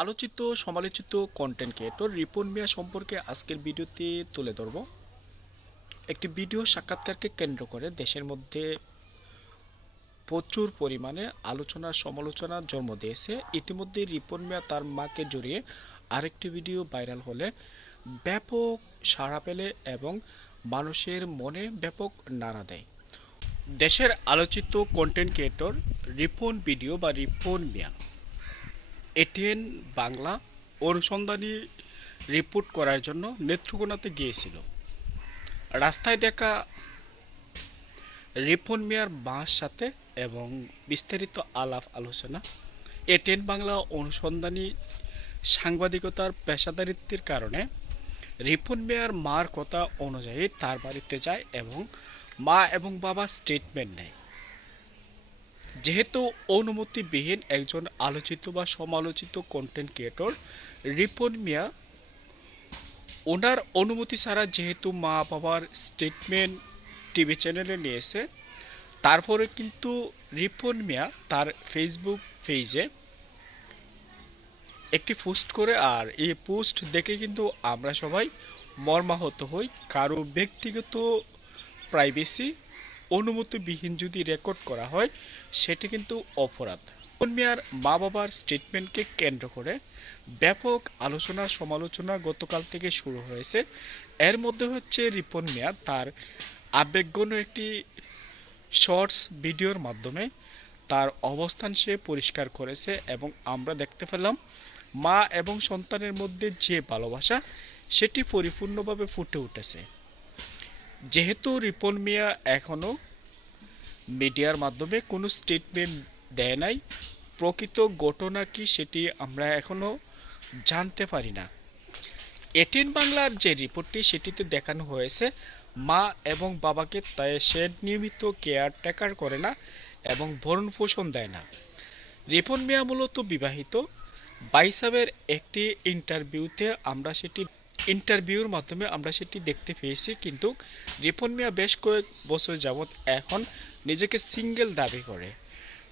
আলোচিত, সমালোচিত content creator Ripon মিয়া সম্পর্কে আজকের ভিডিওতে তুলে ধরব। একটি ভিডিও সাক্ষাৎকারকে কেন্দ্র করে দেশের মধ্যে প্রচুর পরিমাণে আলোচনা, সমালোচনা জন্ম দিয়েছে। ইতিমধ্যে রিপন মিয়া তার মাকে জড়িয়ে আরেকটি ভিডিও ভাইরাল হলে ব্যাপক সাড়া পেলে এবং মানুষের মনে ব্যাপক নাড়া দেয়। দেশের আলোচিত কন্টেন্ট ক্রিয়েটর রিপন ভিডিও বা রিপন মিয়া এটিএন বাংলা অনুসন্ধানী রিপোর্ট করার জন্য নেত্রকোনাতে গিয়েছিল। রাস্তায় দেখা রিপন মিয়ার মার সাথে এবং বিস্তারিত আলাপ আলোচনা। এটিএন বাংলা অনুসন্ধানী সাংবাদিকতার পেশাদারিত্বের কারণে রিপন মিয়ার মার কথা অনুযায়ী তার বাড়িতে যায় এবং মা এবং বাবা স্টেটমেন্ট নেয়। যেহেতু অনুমতিবিহীন একজন আলোচিত বা সমালোচিত কন্টেন্ট ক্রিয়েটর রিপন মিয়া, ওনার অনুমতি ছাড়া যেহেতু মা বাবার স্টেটমেন্ট টিভি চ্যানেলে নিয়েছে, তারপরে কিন্তু রিপন মিয়া তার ফেসবুক পেজে একটি পোস্ট করে, আর এই পোস্ট দেখে কিন্তু আমরা সবাই মর্মাহত হই। কারও ব্যক্তিগত প্রাইভেসি অনুমতিবিহীন যদি রেকর্ড করা হয়, সেটি কিন্তু অপরাধ। মিয়ার মা বাবার স্টেটমেন্টকে কেন্দ্র করে ব্যাপক আলোচনা সমালোচনা গতকাল থেকে শুরু হয়েছে। এর মধ্যে হচ্ছে রিপন মিয়া, তার আবেগগণ একটি শর্টস ভিডিওর মাধ্যমে তার অবস্থান সে পরিষ্কার করেছে এবং আমরা দেখতে পেলাম মা এবং সন্তানের মধ্যে যে ভালোবাসা, সেটি পরিপূর্ণভাবে ফুটে উঠেছে। যেহেতু রিপন মিয়া এখনও মিডিয়ার মাধ্যমে কোনো স্টেটমেন্ট দেয় নাই, প্রকৃত ঘটনা কি সেটি আমরা এখনও জানতে পারি না। এটিন বাংলার যে রিপোর্টটি সেটিতে দেখানো হয়েছে, মা এবং বাবাকে তাই সে নিয়মিত কেয়ার টেকার করে না এবং ভরণ পোষণ দেয় না। রিপন মিয়া মূলত বিবাহিত। বাইসাবের একটি ইন্টারভিউতে আমরা সেটি ইন্টারভিউর মাধ্যমে আমরা সেটি দেখতে পেয়েছি, কিন্তু রিপন মিয়া বেশ কয়েক বছর যাবৎ এখন নিজেকে সিঙ্গেল দাবি করে।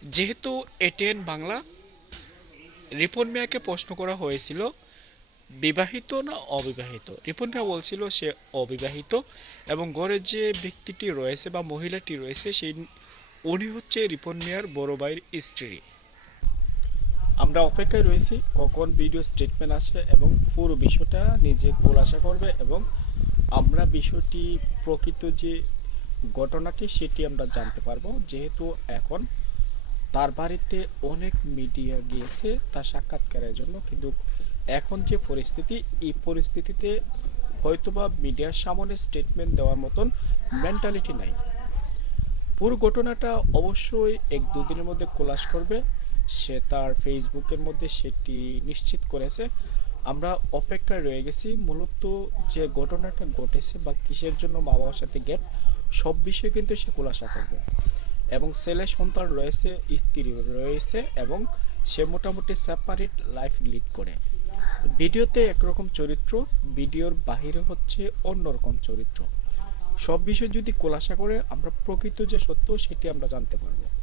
যেহেতু এটিএন বাংলা, রিপন মিয়াকে প্রশ্ন করা হয়েছিল, বিবাহিত না অবিবাহিত? রিপন মিয়া বলছিল সে অবিবাহিত এবং ঘরে যে ব্যক্তিটি রয়েছে বা মহিলাটি রয়েছে, সেই উনি হচ্ছে রিপন মিয়ার বড় ভাইয়ের স্ত্রী। আমরা অপেক্ষায় রয়েছি কখন ভিডিও স্টেটমেন্ট আসে এবং পুরো বিষয়টা নিজে খোলাসা করবে এবং আমরা বিষয়টি প্রকৃত যে ঘটনাটি সেটি আমরা জানতে পারব। যেহেতু এখন তার বাড়িতে অনেক মিডিয়া গিয়েছে, তার সাক্ষাৎকারের জন্য। কিন্তু এখন যে পরিস্থিতি, এই পরিস্থিতিতে হয়তোবা মিডিয়ার সামনে স্টেটমেন্ট দেওয়ার মতন মেন্টালিটি নাই। পুরো ঘটনাটা অবশ্যই এক দুদিনের মধ্যে কোলাস করবে। সে তার ফেসবুকের মধ্যে সেটি নিশ্চিত করেছে। আমরা অপেক্ষায় রয়ে গেছি। মূলত যে ঘটনাটা ঘটেছে বা কিসের জন্য মা বাবার সাথে গেট সব বিষয়ে কিন্তু সে খোলাসা করবে। এবং ছেলে সন্তান রয়েছে, স্ত্রী রয়েছে এবং সে মোটামুটি সেপারেট লাইফ লিড করে। ভিডিওতে একরকম চরিত্র, ভিডিওর বাহিরে হচ্ছে অন্যরকম চরিত্র। সব বিষয় যদি খোলাসা করে, আমরা প্রকৃত যে সত্য, সেটি আমরা জানতে পারব।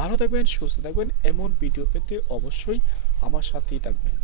ভালো থাকবেন সুস্থ থাকবেন। এমন ভিডিও পেতে অবশ্যই আমার সাথেই থাকবেন।